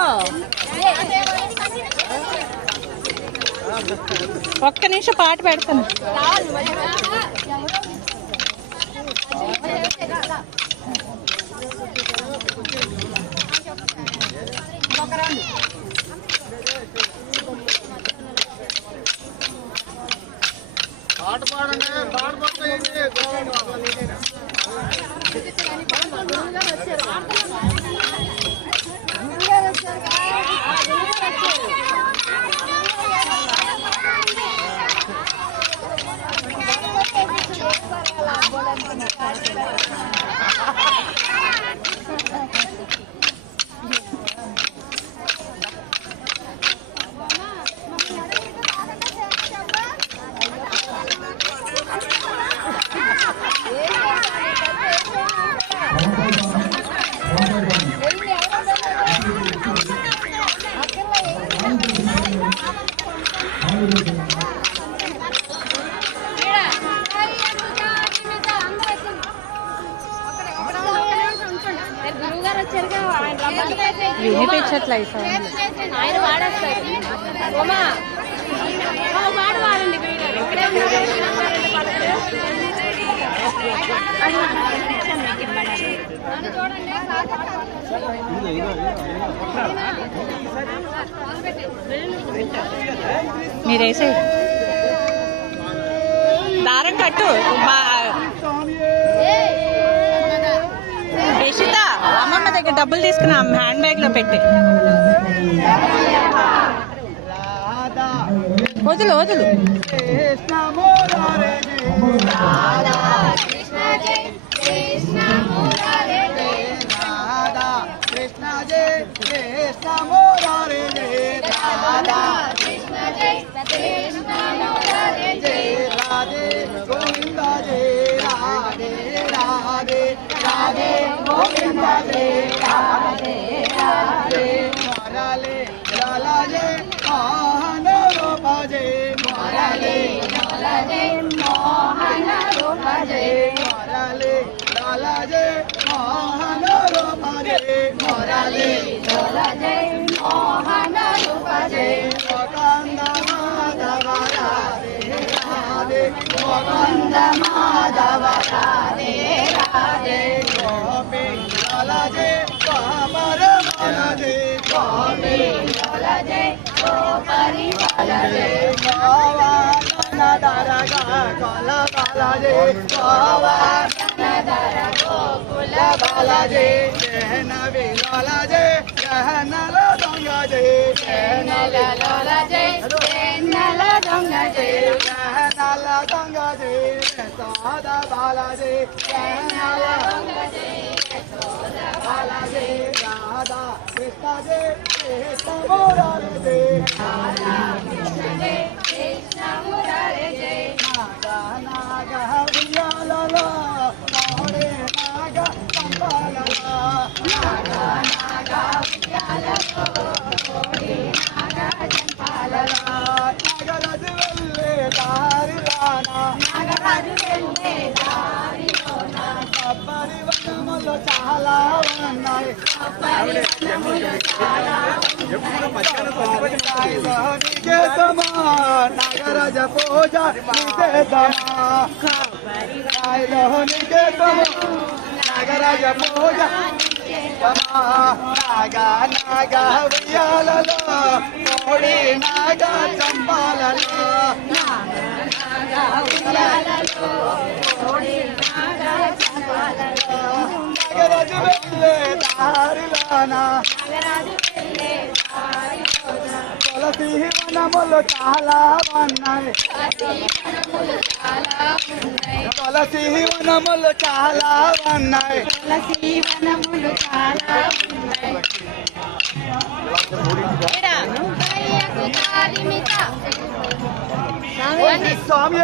కూర్చో. ఒక్క నిమిషం పాట పెడతాను. పాట పాడండి, పాట పాడండి. వినిపించట్లే ఆయన వాడేస్తారు. వాడండి ఇక్కడే మీరేసే దారం కట్టు. యశిత అమ్మమ్మ దగ్గర డబ్బులు తీసుకున్నా హ్యాండ్ బ్యాగ్ లో పెట్టి. వదులు వదులు. నగరజ పూజ నగరజ పూజ నాగ నాగ ఉయ్యాలలో కోడి నాగ చంపాలలో నగరజ వెళ్ళే దారిలోనా తులసి వనములు చాలా ఉన్నాయి. తులసి వనములు చాలా ఉన్నాయి. స్వామి